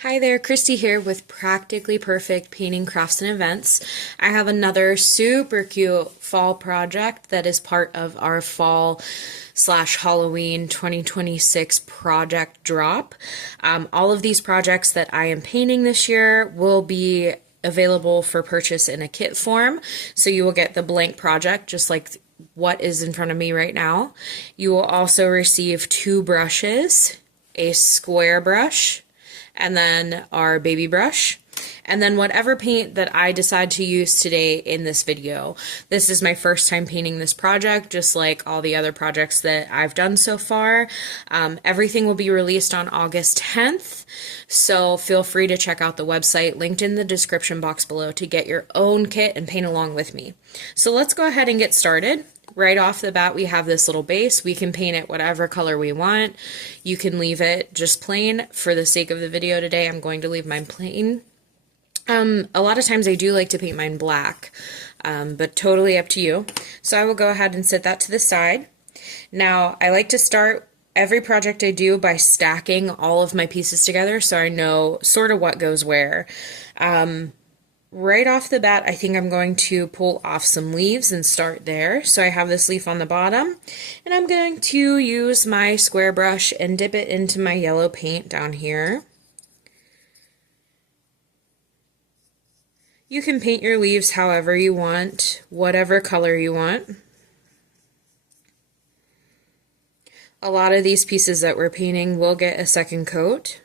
Hi there, Christy here with Practically Perfect Painting Crafts and Events. I have another super cute fall project that is part of our fall / Halloween 2026 project drop. All of these projects that I am painting this year will be available for purchase in a kit form. So you will get the blank project just like what is in front of me right now. You will also receive 2 brushes, a square brush, and then our baby brush, and then whatever paint that I decide to use today in this video. This is my first time painting this project, just like all the other projects that I've done so far. Everything will be released on August 10th, so feel free to check out the website linked in the description box below to get your own kit and paint along with me. So let's go ahead and get started. Right off the bat, we have this little base. We can paint it whatever color we want. You can leave it just plain. For the sake of the video today, I'm going to leave mine plain. A lot of times I do like to paint mine black, but totally up to you. So I will go ahead and set that to the side. Now, I like to start every project I do by stacking all of my pieces together so I know sort of what goes where. Right off the bat, I think I'm going to pull off some leaves and start there. So I have this leaf on the bottom, and I'm going to use my square brush and dip it into my yellow paint down here. You can paint your leaves however you want, whatever color you want. A lot of these pieces that we're painting will get a second coat.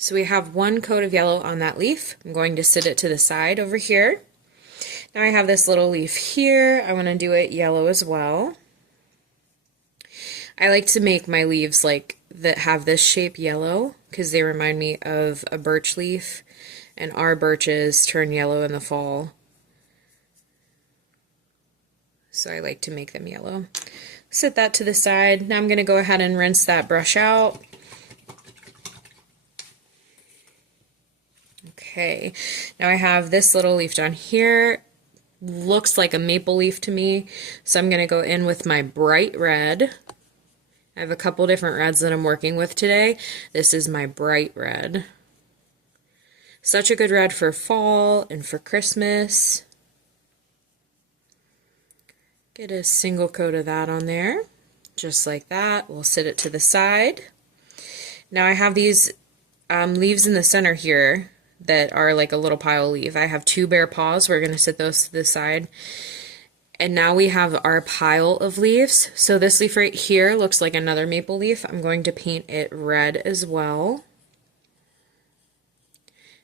So we have 1 coat of yellow on that leaf. I'm going to sit it to the side over here. Now I have this little leaf here. I want to do it yellow as well. I like to make my leaves like that have this shape yellow because they remind me of a birch leaf, and our birches turn yellow in the fall. So I like to make them yellow. Set that to the side. Now I'm going to go ahead and rinse that brush out. Okay, now I have this little leaf down here. Looks like a maple leaf to me, so I'm going to go in with my bright red. I have a couple different reds that I'm working with today. This is my bright red. Such a good red for fall and for Christmas. Get a single coat of that on there, just like that. We'll sit it to the side. Now I have these leaves in the center here that are like a little pile leaf. I have 2 bare paws. We're going to set those to the side. And now we have our pile of leaves. So this leaf right here looks like another maple leaf. I'm going to paint it red as well.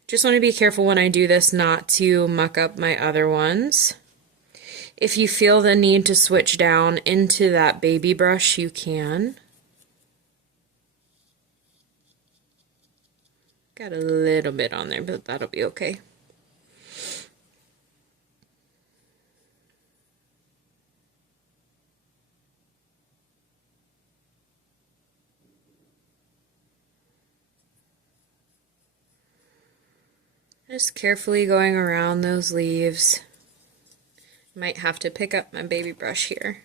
Just want to be careful when I do this not to muck up my other ones. If you feel the need to switch down into that baby brush, you can. Got a little bit on there, but that'll be okay. Just carefully going around those leaves. Might have to pick up my baby brush here.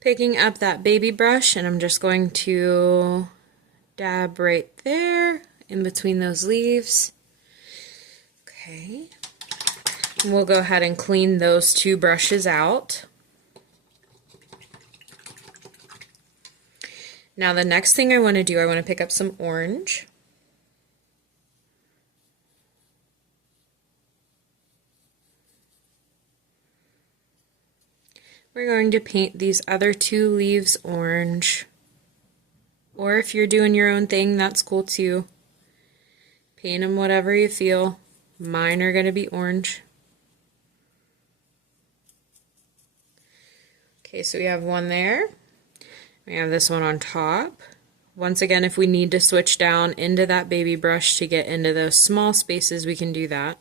Picking up that baby brush, and I'm just going to dab right there in between those leaves. Okay. And we'll go ahead and clean those 2 brushes out. Now the next thing I want to do, I want to pick up some orange. We're going to paint these other 2 leaves orange. Or if you're doing your own thing, that's cool too. Paint them whatever you feel. Mine are going to be orange. Okay, so we have 1 there. We have this one on top. Once again, if we need to switch down into that baby brush to get into those small spaces, we can do that.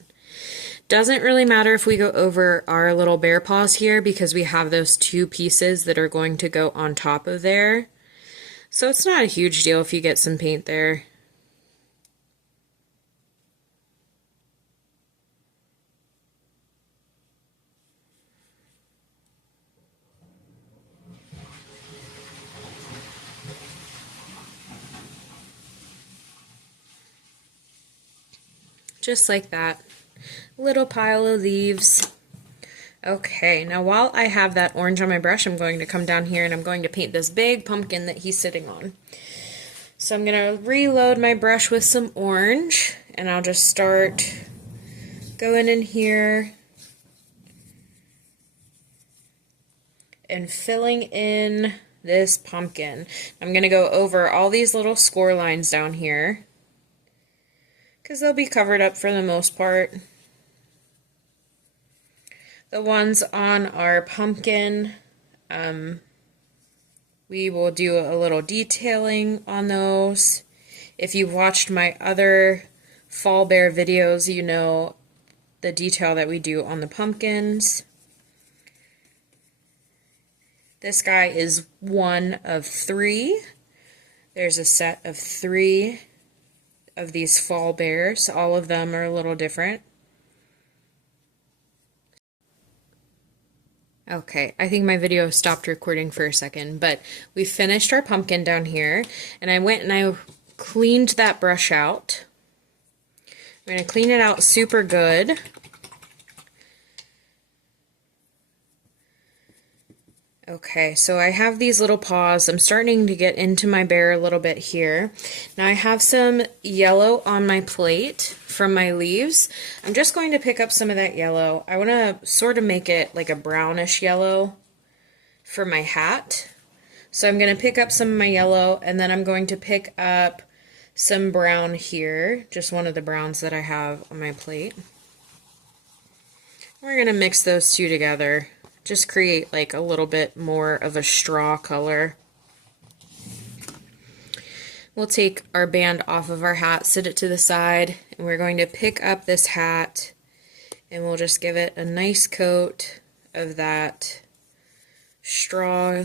Doesn't really matter if we go over our little bear paws here because we have those 2 pieces that are going to go on top of there. So it's not a huge deal if you get some paint there. just like that. Little pile of leaves. Okay, now while I have that orange on my brush, I'm going to come down here and I'm going to paint this big pumpkin that he's sitting on. So I'm going to reload my brush with some orange, and I'll just start going in here and filling in this pumpkin. I'm going to go over all these little score lines down here because they'll be covered up for the most part. The ones on our pumpkin, we will do a little detailing on those. If you've watched my other fall bear videos, you know the detail that we do on the pumpkins. This guy is one of 3. There's a set of 3 of these fall bears. All of them are a little different. Okay, I think my video stopped recording for a second, but we finished our pumpkin down here, and I went and I cleaned that brush out. I'm going to clean it out super good. Okay, so I have these little paws. I'm starting to get into my bear a little bit here. Now I have some yellow on my plate from my leaves. I'm just going to pick up some of that yellow. I want to sort of make it like a brownish yellow for my hat. So I'm going to pick up some of my yellow, and then I'm going to pick up some brown here, just one of the browns that I have on my plate. We're going to mix those two together. Just create like a little bit more of a straw color. We'll take our band off of our hat, sit it to the side, and we're going to pick up this hat and we'll just give it a nice coat of that straw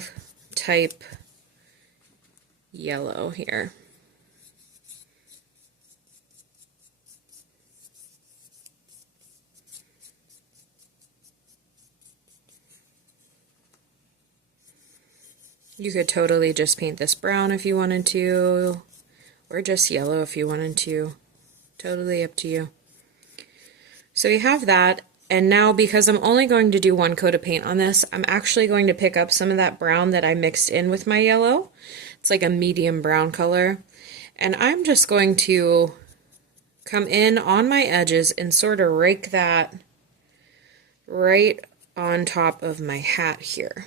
type yellow here. You could totally just paint this brown if you wanted to, or just yellow if you wanted to. Totally up to you. So we have that, and now because I'm only going to do one coat of paint on this, I'm actually going to pick up some of that brown that I mixed in with my yellow. It's like a medium brown color. And I'm just going to come in on my edges and sort of rake that right on top of my hat here.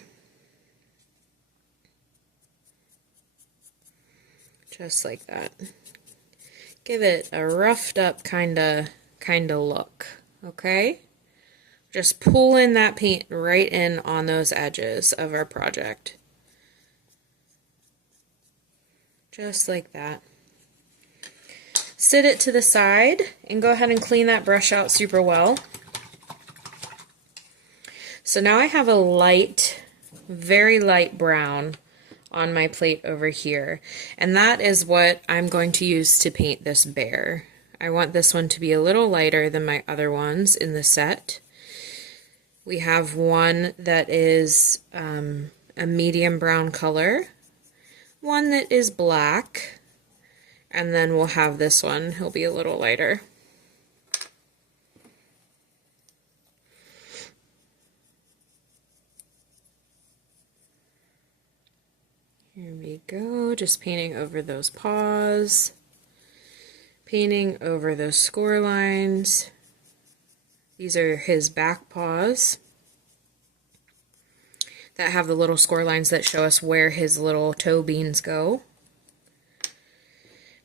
Just like that. Give it a roughed up kind of look, okay? Just pull in that paint right in on those edges of our project. Just like that. Sit it to the side and go ahead and clean that brush out super well. So now I have a light, very light brown on my plate over here, and that is what I'm going to use to paint this bear. I want this one to be a little lighter than my other ones in the set. We have one that is a medium brown color, one that is black, and then we'll have this one. He'll be a little lighter. Here we go, just painting over those paws, painting over those score lines. These are his back paws that have the little score lines that show us where his little toe beans go.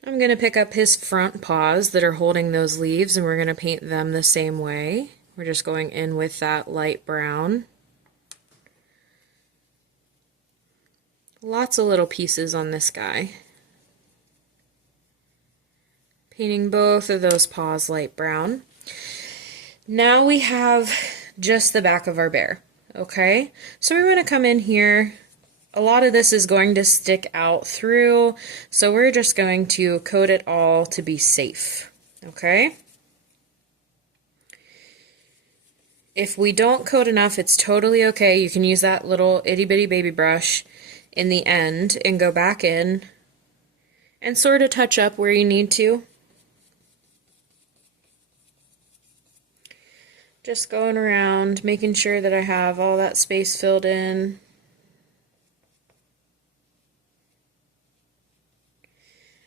I'm going to pick up his front paws that are holding those leaves, and we're going to paint them the same way. We're just going in with that light brown. Lots of little pieces on this guy. Painting both of those paws light brown. Now we have just the back of our bear, okay? So we're going to come in here. A lot of this is going to stick out through, so we're just going to coat it all to be safe, okay? If we don't coat enough, it's totally okay. You can use that little itty-bitty baby brush in the end and go back in and sort of touch up where you need to. Just going around, making sure that I have all that space filled in.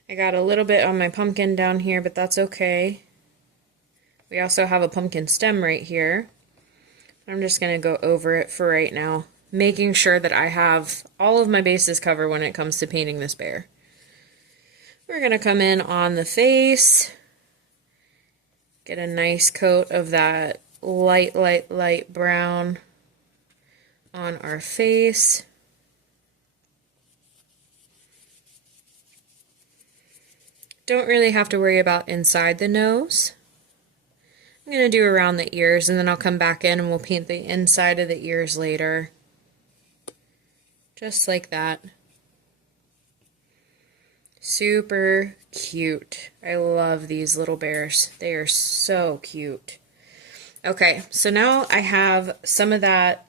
I got a little bit on my pumpkin down here, but that's okay. We also have a pumpkin stem right here. I'm just going to go over it for right now, making sure that I have all of my bases covered when it comes to painting this bear. We're going to come in on the face, get a nice coat of that light brown on our face. Don't really have to worry about inside the nose. I'm going to do around the ears, and then I'll come back in and we'll paint the inside of the ears later. Just like that. Super cute. I love these little bears. They are so cute. Okay, so now I have some of that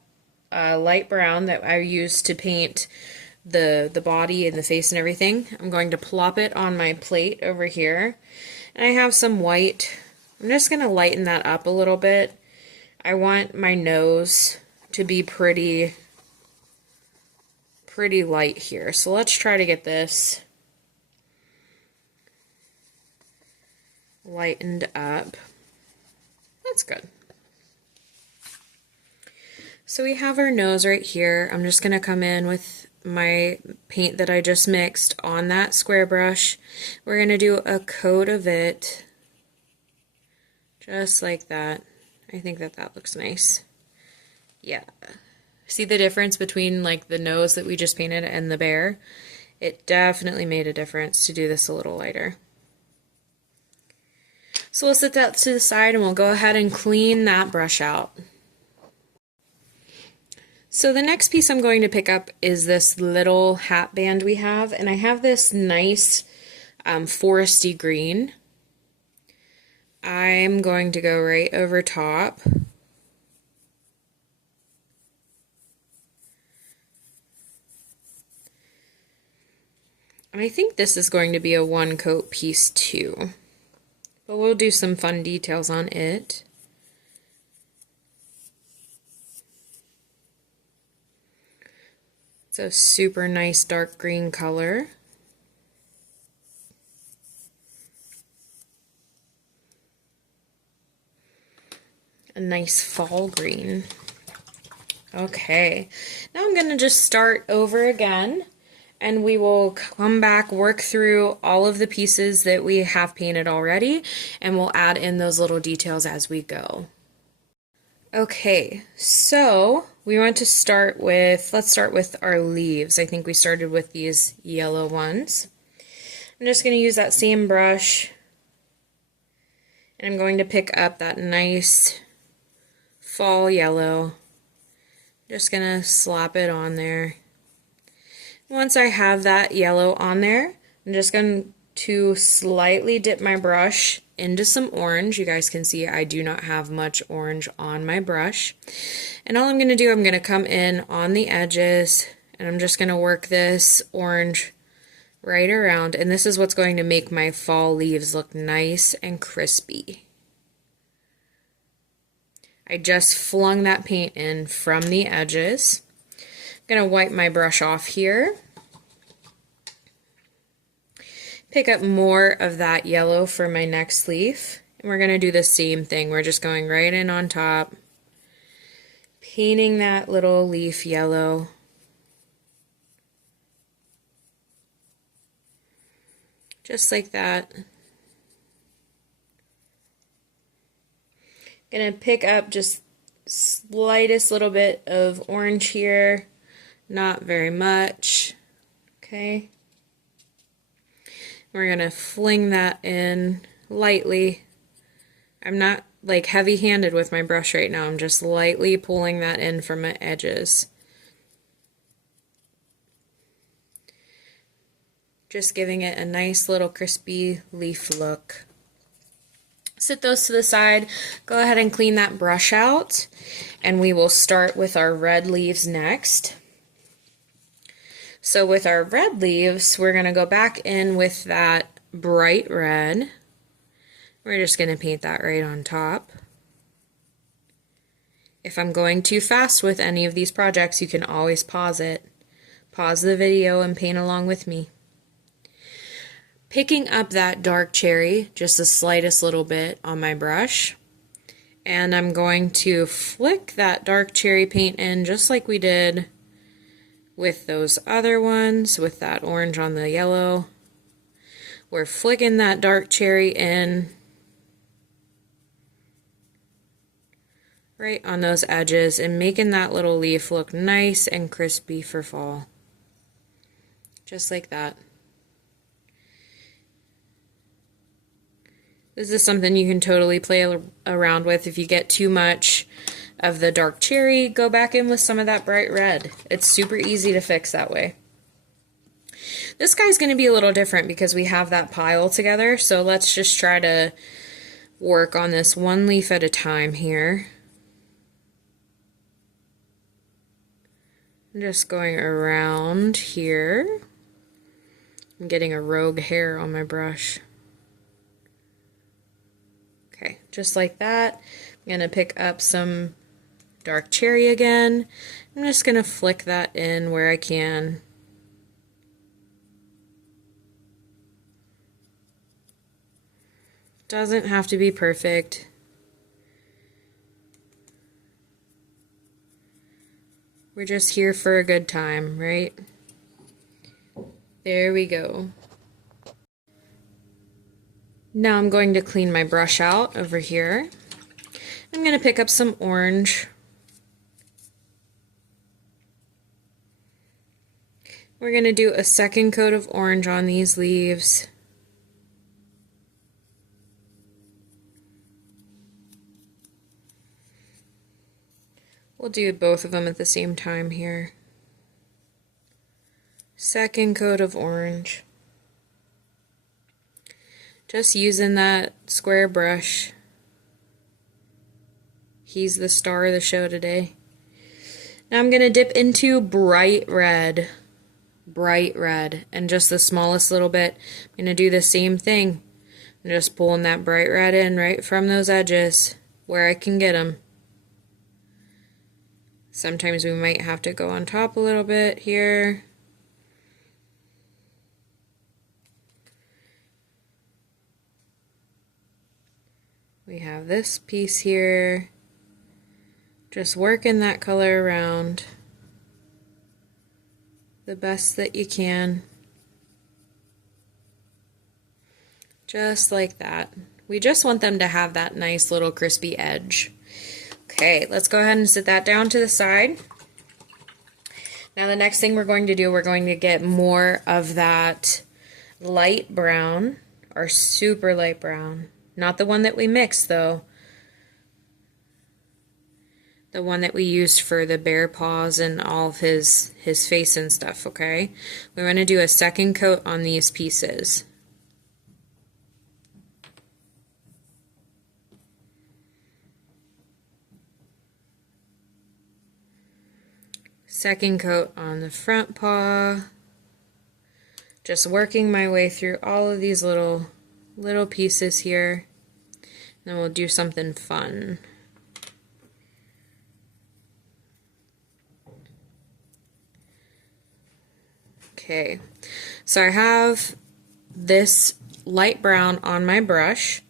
light brown that I used to paint the body and the face and everything. I'm going to plop it on my plate over here. And I have some white. I'm just going to lighten that up a little bit. I want my nose to be pretty light here. So let's try to get this lightened up. That's good. So we have our nose right here. I'm just going to come in with my paint that I just mixed on that square brush. We're going to do a coat of it just like that. I think that looks nice. Yeah. See the difference between like the nose that we just painted and the bear? It definitely made a difference to do this a little lighter. So we'll set that to the side and we'll go ahead and clean that brush out. So the next piece I'm going to pick up is this little hat band we have, and I have this nice foresty green. I'm going to go right over top. And I think this is going to be a one coat piece too, but we'll do some fun details on it. It's a super nice dark green color. A nice fall green. Okay, now I'm going to just start over again, and we will come back, work through all of the pieces that we have painted already, and we'll add in those little details as we go. Okay, so we want to start with, let's start with our leaves. I think we started with these yellow ones. I'm just going to use that same brush, and I'm going to pick up that nice fall yellow. Just going to slap it on there. Once I have that yellow on there, I'm just going to slightly dip my brush into some orange. You guys can see I do not have much orange on my brush. And all I'm going to do, I'm going to come in on the edges, and I'm just going to work this orange right around. And this is what's going to make my fall leaves look nice and crispy. I just flung that paint in from the edges. I'm going to wipe my brush off here. Pick up more of that yellow for my next leaf, and we're going to do the same thing. We're just going right in on top, painting that little leaf yellow. Just like that. Going to pick up just slightest little bit of orange here, not very much. Okay. We're going to fling that in lightly. I'm not like heavy-handed with my brush right now. I'm just lightly pulling that in from my edges. Just giving it a nice little crispy leaf look. Set those to the side. Go ahead and clean that brush out, and we will start with our red leaves next. So with our red leaves, we're going to go back in with that bright red. We're just going to paint that right on top. If I'm going too fast with any of these projects, you can always pause it. Pause the video and paint along with me. Picking up that dark cherry, just the slightest little bit on my brush, and I'm going to flick that dark cherry paint in just like we did with those other ones, with that orange on the yellow. We're flicking that dark cherry in right on those edges and making that little leaf look nice and crispy for fall. Just like that. This is something you can totally play around with. If you get too much of the dark cherry, go back in with some of that bright red. It's super easy to fix that way. This guy's going to be a little different because we have that pile together, so let's just try to work on this one leaf at a time here. I'm just going around here. I'm getting a rogue hair on my brush. Okay, just like that. I'm going to pick up some dark cherry again. I'm just going to flick that in where I can. Doesn't have to be perfect. We're just here for a good time, right? There we go. Now I'm going to clean my brush out over here. I'm going to pick up some orange. We're going to do a second coat of orange on these leaves. We'll do both of them at the same time here. Second coat of orange. Just using that square brush. He's the star of the show today. Now I'm going to dip into bright red. Bright red. And just the smallest little bit. I'm going to do the same thing. I'm just pulling that bright red in right from those edges where I can get them. Sometimes we might have to go on top a little bit here. We have this piece here, just working that color around the best that you can. Just like that. We just want them to have that nice little crispy edge. Okay, let's go ahead and set that down to the side. Now the next thing we're going to do, we're going to get more of that light brown, or super light brown. Not the one that we mixed, though. The one that we used for the bear paws and all of his face and stuff, okay? We want to do a second coat on these pieces. Second coat on the front paw. Just working my way through all of these little pieces here. Then we'll do something fun. Okay, so I have this light brown on my brush.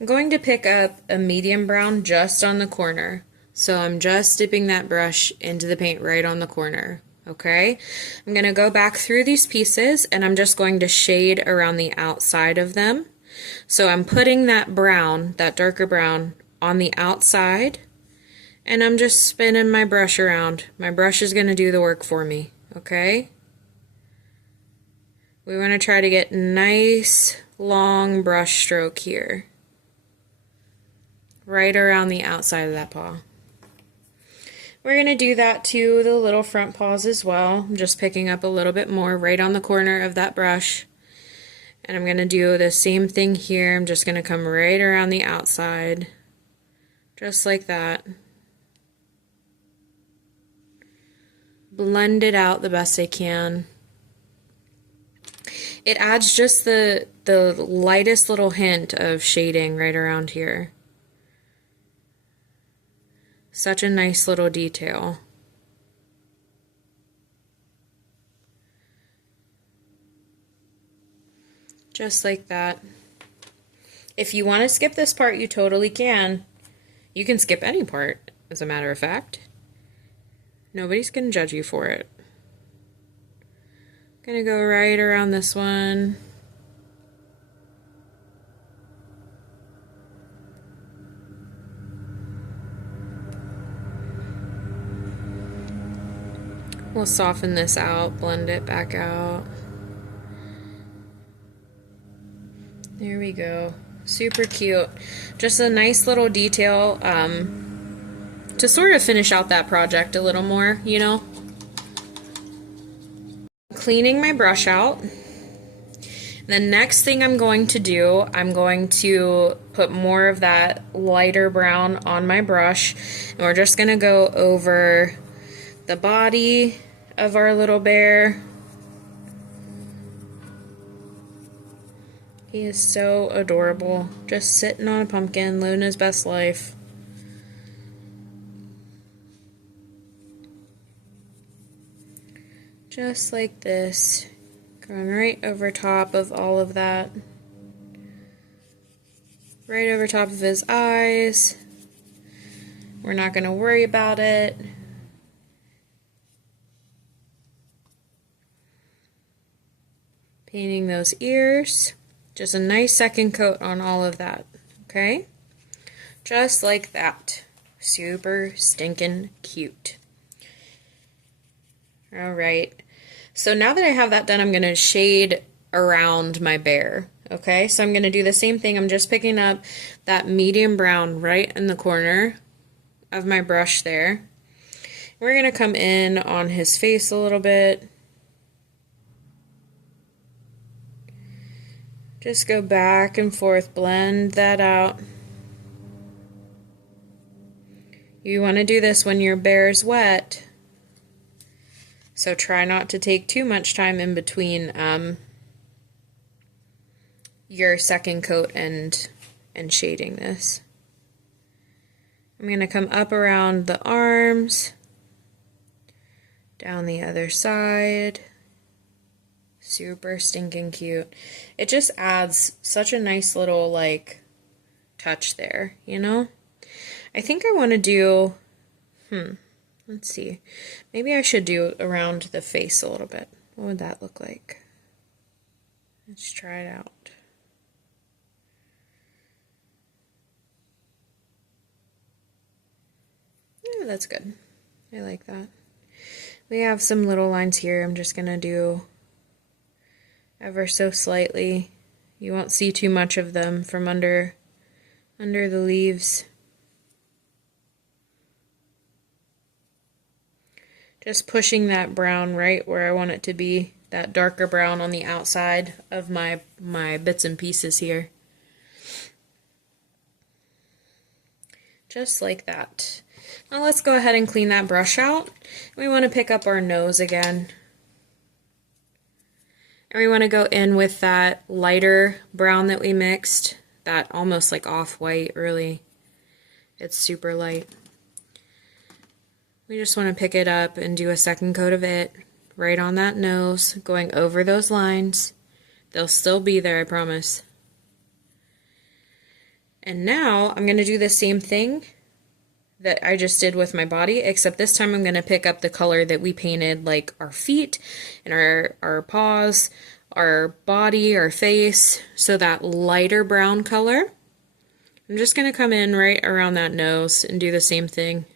I'm going to pick up a medium brown just on the corner. So I'm just dipping that brush into the paint right on the corner. Okay, I'm going to go back through these pieces and I'm just going to shade around the outside of them. So I'm putting that brown, that darker brown, on the outside, and I'm just spinning my brush around. My brush is going to do the work for me, okay? We want to try to get nice, long brush stroke here. Right around the outside of that paw. We're going to do that to the little front paws as well. I'm just picking up a little bit more right on the corner of that brush. And I'm going to do the same thing here. I'm just going to come right around the outside. Just like that. Blend it out the best I can. It adds just the lightest little hint of shading right around here. Such a nice little detail. Just like that. If you want to skip this part, you totally can. You can skip any part, as a matter of fact. Nobody's going to judge you for it. Gonna go right around this one. We'll soften this out, blend it back out. There we go. Super cute. Just a nice little detail to sort of finish out that project a little more, you know? Cleaning my brush out. The next thing I'm going to do, I'm going to put more of that lighter brown on my brush, and we're just going to go over the body of our little bear. He is so adorable, just sitting on a pumpkin, living his best life. Just like this, going right over top of all of that. Right over top of his eyes. We're not going to worry about it. Painting those ears. Just a nice second coat on all of that, okay? Just like that. Super stinking cute. Alright, so now that I have that done, I'm going to shade around my bear, okay? So I'm going to do the same thing. I'm just picking up that medium brown right in the corner of my brush there. We're going to come in on his face a little bit. Just go back and forth, blend that out. You want to do this when your bear's wet. So try not to take too much time in between your second coat and shading this. I'm going to come up around the arms, down the other side. Super stinking cute. It just adds such a nice little like touch there, you know? I think I want to do, let's see. Maybe I should do around the face a little bit. What would that look like? Let's try it out. Yeah, that's good. I like that. We have some little lines here. I'm just going to do ever so slightly. You won't see too much of them from under the leaves. Just pushing that brown right where I want it to be, that darker brown on the outside of my bits and pieces here. Just like that. Now let's go ahead and clean that brush out. We want to pick up our nose again. And we want to go in with that lighter brown that we mixed, that almost like off-white, really. It's super light. We just want to pick it up and do a second coat of it right on that nose, going over those lines. They'll still be there, I promise. And now I'm going to do the same thing that I just did with my body, except this time I'm going to pick up the color that we painted, like our feet and our paws, our body, our face, so that lighter brown color. I'm just going to come in right around that nose and do the same thing.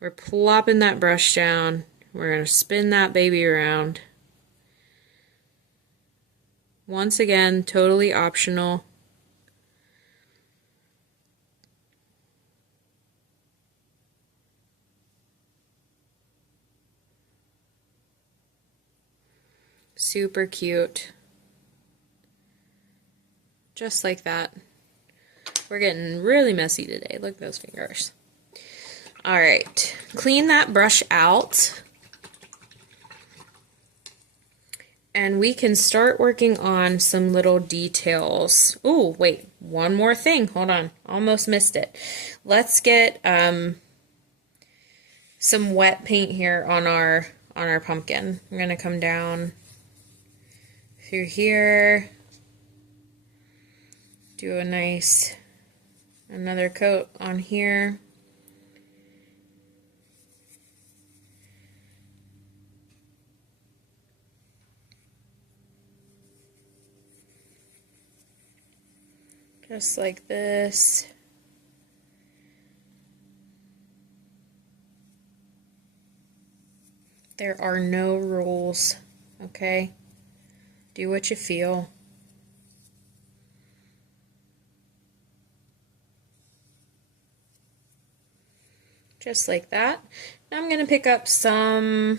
We're plopping that brush down. We're going to spin that baby around. Once again, totally optional. Super cute. Just like that. We're getting really messy today. Look at those fingers. Alright, clean that brush out. And we can start working on some little details. Oh, wait, one more thing. Hold on, almost missed it. Let's get some wet paint here on our pumpkin. I'm gonna come down through here, do a nice another coat on here. Just like this. There are no rules, okay? Do what you feel. Just like that. Now I'm going to pick up some,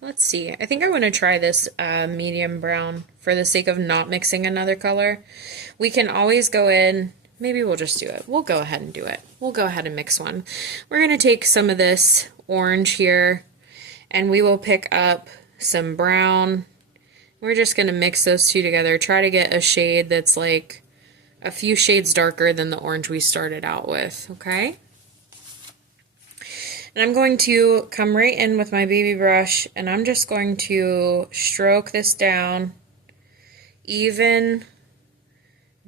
let's see. I think I want to try this medium brown for the sake of not mixing another color. We can always go in, maybe we'll just do it. We'll go ahead and do it. We'll go ahead and mix one. We're going to take some of this orange here, and we will pick up some brown. We're just going to mix those two together. Try to get a shade that's like a few shades darker than the orange we started out with, okay? And I'm going to come right in with my baby brush, and I'm just going to stroke this down. Even,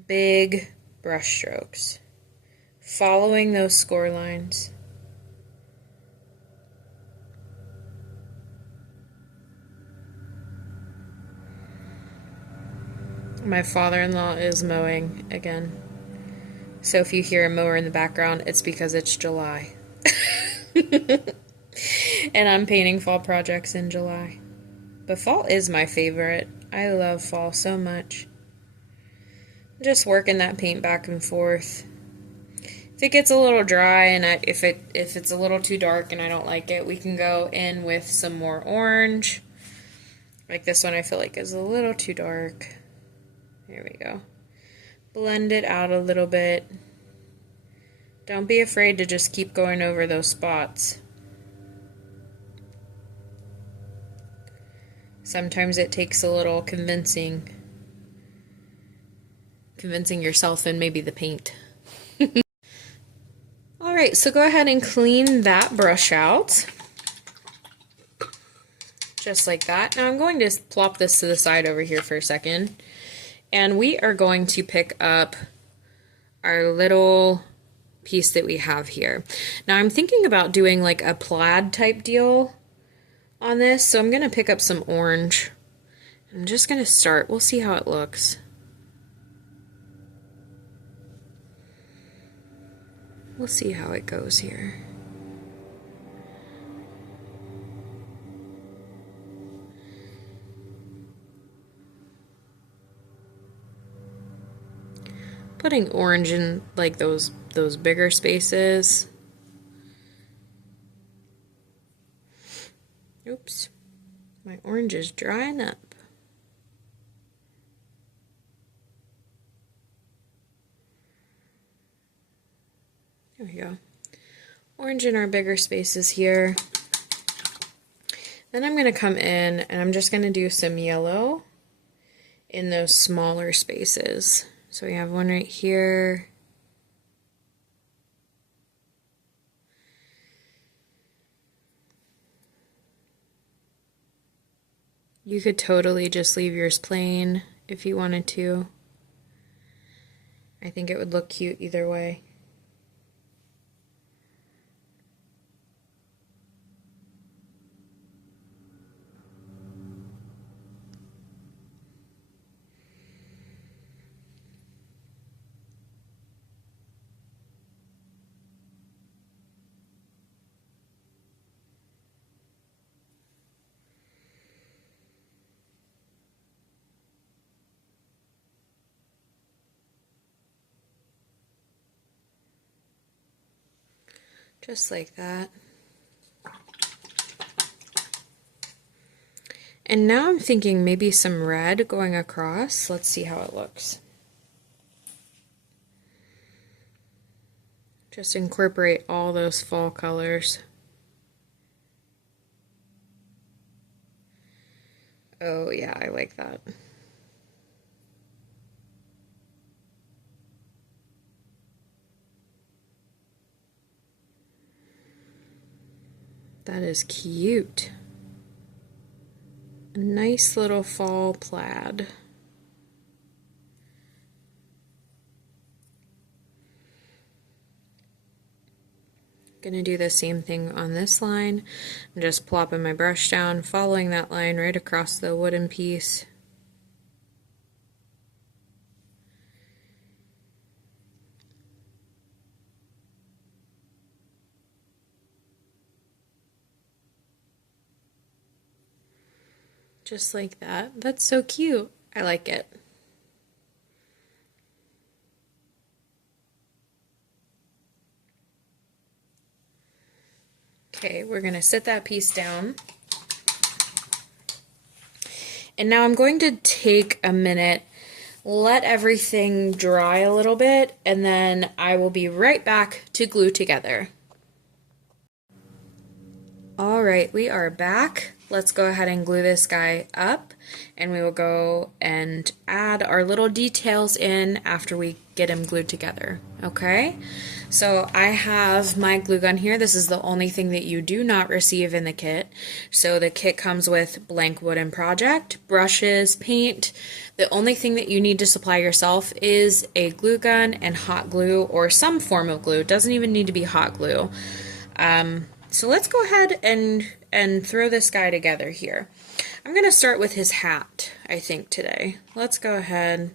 big brush strokes, following those score lines. My father-in-law is mowing again. So if you hear a mower in the background, it's because it's July. And I'm painting fall projects in July. But fall is my favorite. I love fall so much. Just working that paint back and forth. If it gets a little dry and if it's a little too dark and I don't like it, we can go in with some more orange. Like this one I feel like is a little too dark. There we go. Blend it out a little bit. Don't be afraid to just keep going over those spots. Sometimes it takes a little convincing yourself and maybe the paint. Alright, so go ahead and clean that brush out. Just like that. Now I'm going to plop this to the side over here for a second. And we are going to pick up our little piece that we have here. Now I'm thinking about doing like a plaid type deal on this, so I'm going to pick up some orange. I'm just going to start. We'll see how it looks. We'll see how it goes here. Putting orange in like those bigger spaces. Oops, my orange is drying up. There we go. Orange in our bigger spaces here. Then I'm going to come in and I'm just going to do some yellow in those smaller spaces. So we have one right here. You could totally just leave yours plain if you wanted to. I think it would look cute either way. Just like that. And now I'm thinking maybe some red going across. Let's see how it looks. Just incorporate all those fall colors. Oh yeah, I like that. That is cute. A nice little fall plaid. Gonna do the same thing on this line. I'm just plopping my brush down, following that line right across the wooden piece. Just like that. That's so cute. I like it. Okay, we're going to set that piece down. And now I'm going to take a minute, let everything dry a little bit, and then I will be right back to glue together. All right, we are back. Let's go ahead and glue this guy up, and we will go and add our little details in after we get him glued together, okay? So I have my glue gun here. This is the only thing that you do not receive in the kit. So the kit comes with blank wooden project, brushes, paint. The only thing that you need to supply yourself is a glue gun and hot glue or some form of glue. It doesn't even need to be hot glue. So let's go ahead and throw this guy together here. I'm going to start with his hat, I think, today. Let's go ahead.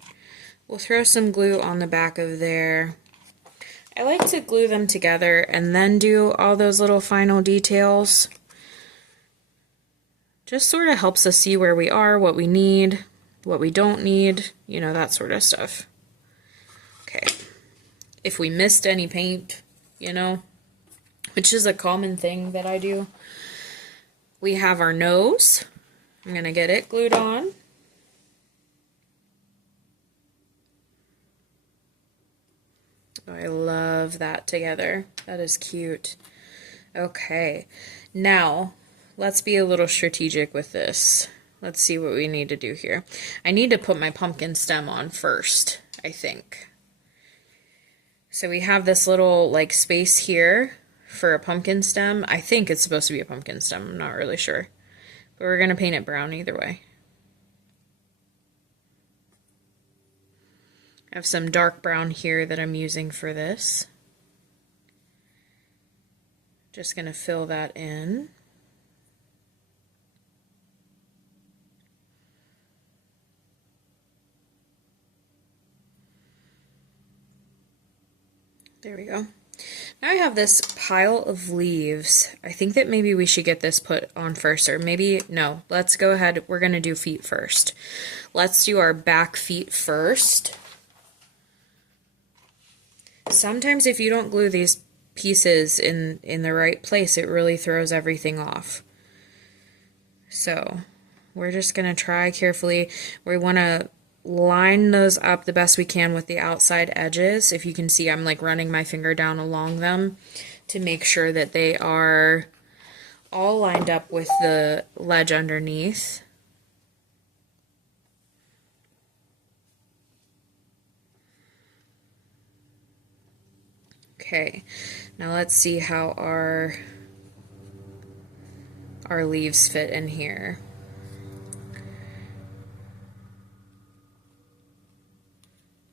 We'll throw some glue on the back of there. I like to glue them together and then do all those little final details. Just sort of helps us see where we are, what we need, what we don't need, you know, that sort of stuff. Okay. If we missed any paint, you know, which is a common thing that I do. We have our nose. I'm going to get it glued on. Oh, I love that together. That is cute. Okay, now let's be a little strategic with this. Let's see what we need to do here. I need to put my pumpkin stem on first, I think. So we have this little like space here for a pumpkin stem. I think it's supposed to be a pumpkin stem. I'm not really sure. But we're going to paint it brown either way. I have some dark brown here that I'm using for this. Just going to fill that in. There we go. Now I have this pile of leaves. I think that maybe we should get this put on first, or maybe, no, let's go ahead. We're going to do feet first. Let's do our back feet first. Sometimes if you don't glue these pieces in the right place, it really throws everything off. So we're just going to try carefully. We want to line those up the best we can with the outside edges. If you can see, I'm like running my finger down along them to make sure that they are all lined up with the ledge underneath. Okay, now let's see how our leaves fit in here.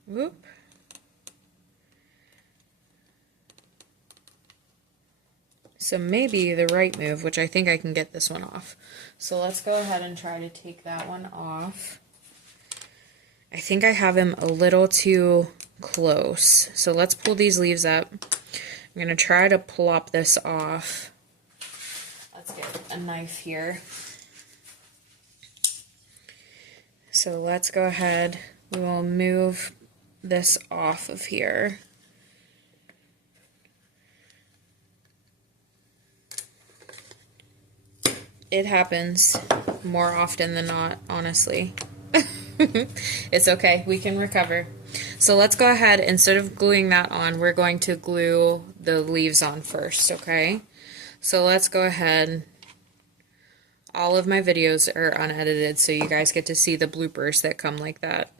Whoop. So maybe the right move, which I think I can get this one off. So let's go ahead and try to take that one off. I think I have him a little too close. So let's pull these leaves up. I'm going to try to plop this off. Let's get a knife here. So let's go ahead. We will move this off of here. It happens more often than not, honestly. It's okay, we can recover. So let's go ahead, instead of gluing that on, we're going to glue the leaves on first, okay? So let's go ahead. All of my videos are unedited, so you guys get to see the bloopers that come like that.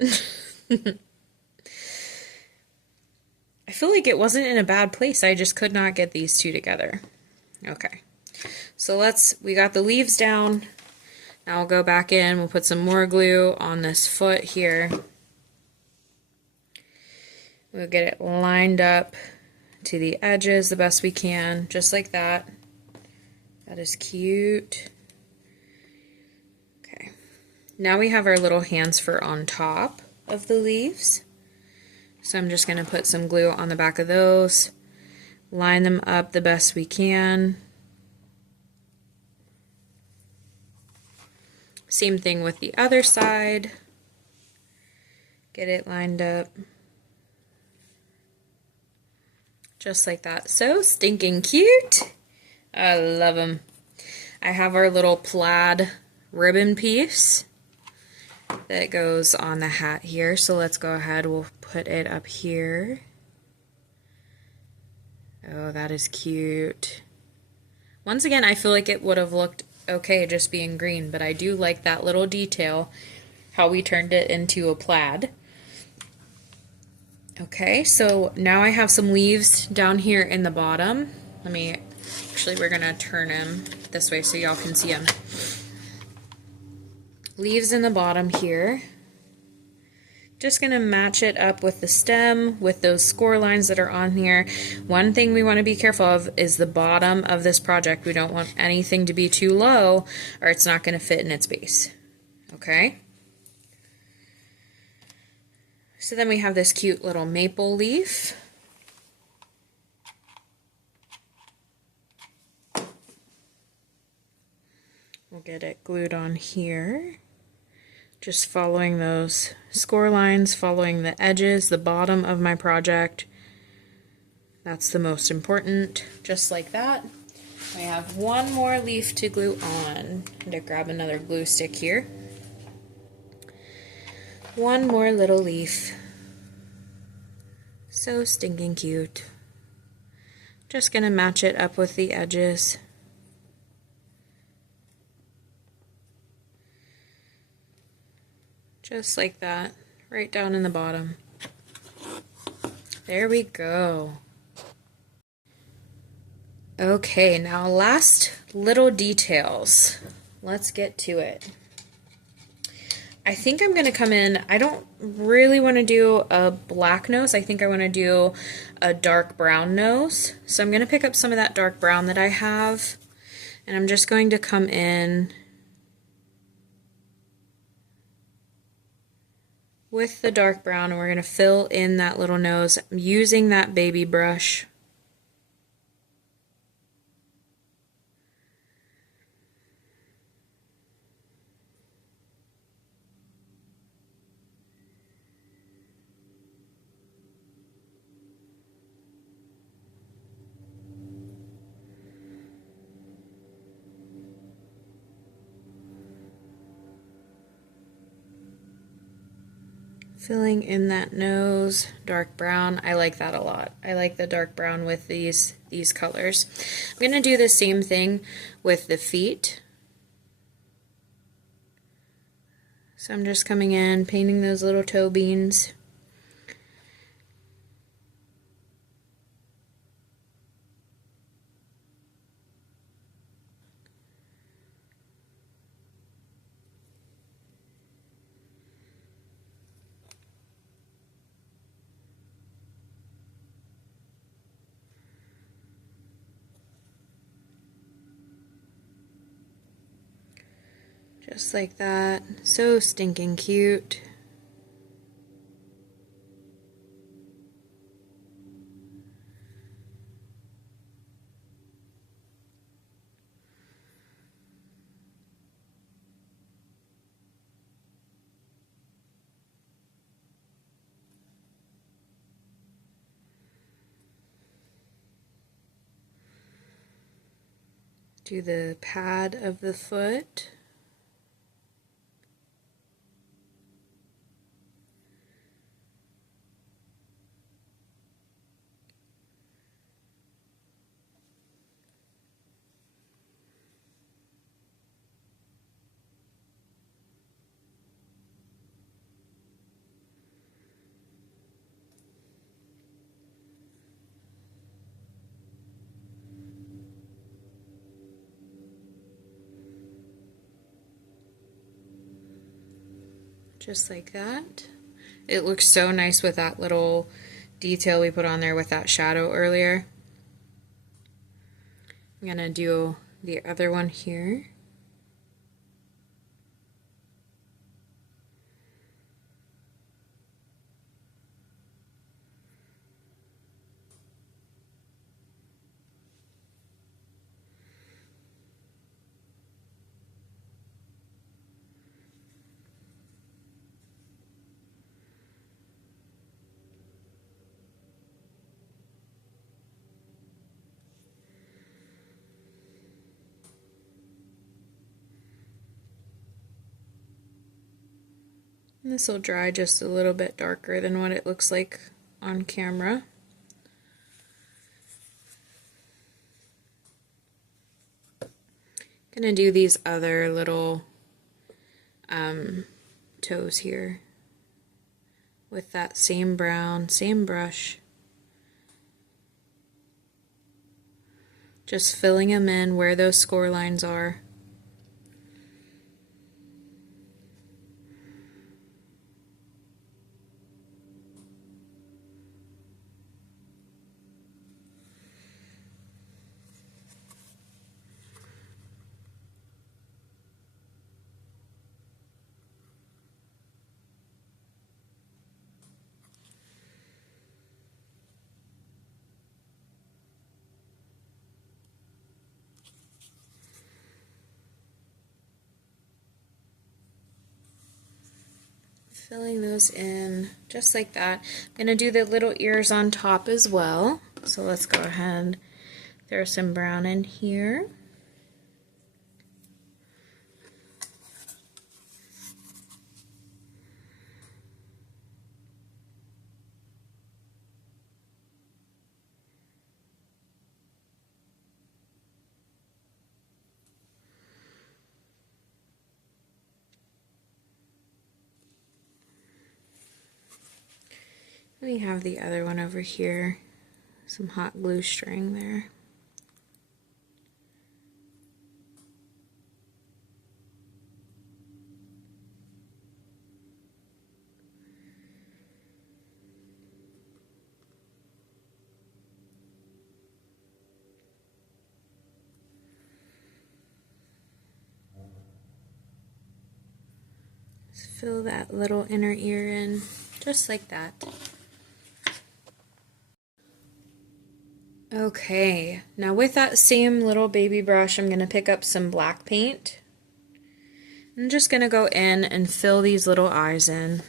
I feel like it wasn't in a bad place. I just could not get these two together. Okay. So we got the leaves down. Now we'll go back in. We'll put some more glue on this foot here. We'll get it lined up to the edges the best we can, just like that. That is cute. Okay. Now we have our little hands for on top of the leaves. So I'm just going to put some glue on the back of those, line them up the best we can. Same thing with the other side. Get it lined up. Just like that. So stinking cute. I love them. I have our little plaid ribbon piece that goes on the hat here. So let's go ahead. We'll put it up here. Oh, that is cute. Once again, I feel like it would have looked okay just being green, but I do like that little detail, how we turned it into a plaid. Okay, so now I have some leaves down here in the bottom. Actually, we're gonna turn them this way so y'all can see them. Leaves in the bottom here. Just gonna match it up with the stem, with those score lines that are on here. One thing we wanna be careful of is the bottom of this project. We don't want anything to be too low or it's not gonna fit in its base. Okay? So then we have this cute little maple leaf. We'll get it glued on here. Just following those score lines, following the edges, the bottom of my project. That's the most important, just like that. I have one more leaf to glue on. I'm going to grab another glue stick here. One more little leaf. So stinking cute. Just going to match it up with the edges. Just like that, right down in the bottom. There we go. Okay, now last little details. Let's get to it. I think I'm going to come in, I don't really want to do a black nose. I think I want to do a dark brown nose. So I'm going to pick up some of that dark brown that I have, and I'm just going to come in with the dark brown, and we're going to fill in that little nose. I'm using that baby brush. Filling in that nose, dark brown. I like that a lot. I like the dark brown with these colors. I'm going to do the same thing with the feet. So I'm just coming in, painting those little toe beans. Just like that. So stinking cute. Do the pad of the foot. just like that. It looks so nice with that little detail we put on there with that shadow earlier. I'm gonna do the other one here. This will dry just a little bit darker than what it looks like on camera. Gonna do these other little toes here with that same brown, same brush. Just filling them in where those score lines are. Filling those in just like that. I'm going to do the little ears on top as well. So let's go ahead and throw some brown in here. We have the other one over here, some hot glue string there. Just fill that little inner ear in, just like that. Okay, now with that same little baby brush, I'm going to pick up some black paint. I'm just going to go in and fill these little eyes in.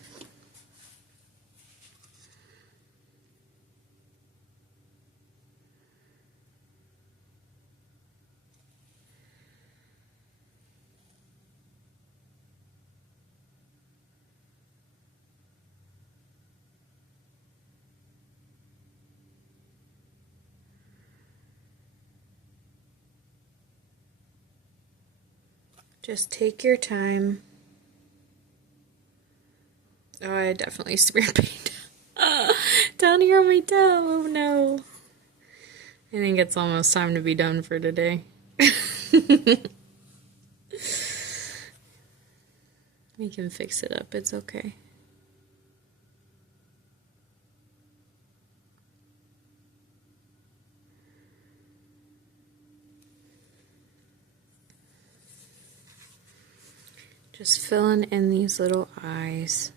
Just take your time. Oh, I definitely smeared paint down here on my toe. Oh no. I think it's almost time to be done for today. We can fix it up, it's okay. Just filling in these little eyes.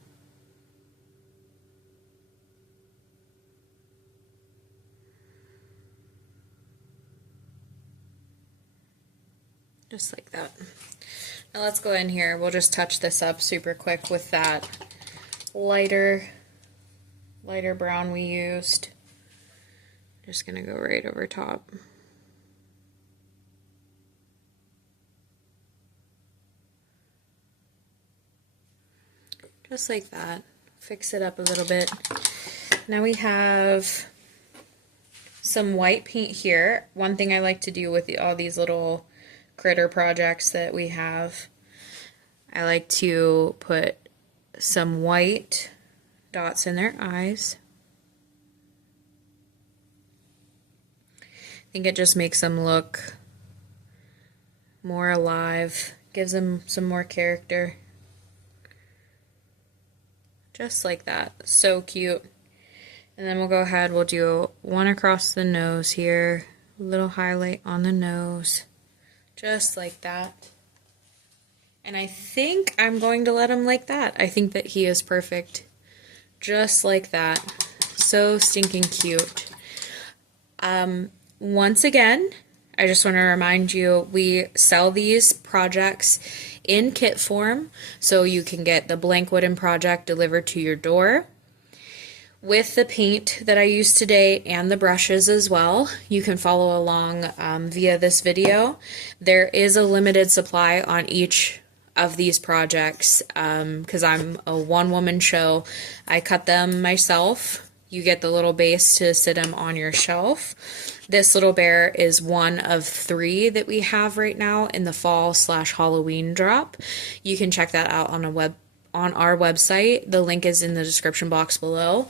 Just like that. Now let's go in here. We'll just touch this up super quick with that lighter brown we used. Just gonna go right over top. Just like that. Fix it up a little bit. Now we have some white paint here. One thing I like to do with all these little critter projects that we have, I like to put some white dots in their eyes. I think it just makes them look more alive, gives them some more character. Just like that. So cute. And then we'll go ahead, we'll do one across the nose here. A little highlight on the nose. Just like that. And I think I'm going to let him like that. I think that he is perfect. Just like that. So stinking cute. Once again, I just want to remind you, we sell these projects in kit form, so you can get the blank wooden project delivered to your door with the paint that I used today and the brushes as well. You can follow along via this video. There is a limited supply on each of these projects because I'm a one-woman show. I cut them myself. You get the little base to sit them on your shelf. This little bear is one of 3 that we have right now in the fall/Halloween drop. You can check that out on our website. The link is in the description box below.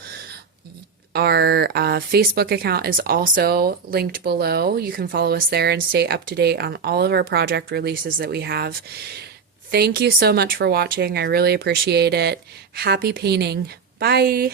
Our Facebook account is also linked below. You can follow us there and stay up to date on all of our project releases that we have. Thank you so much for watching. I really appreciate it. Happy painting. Bye.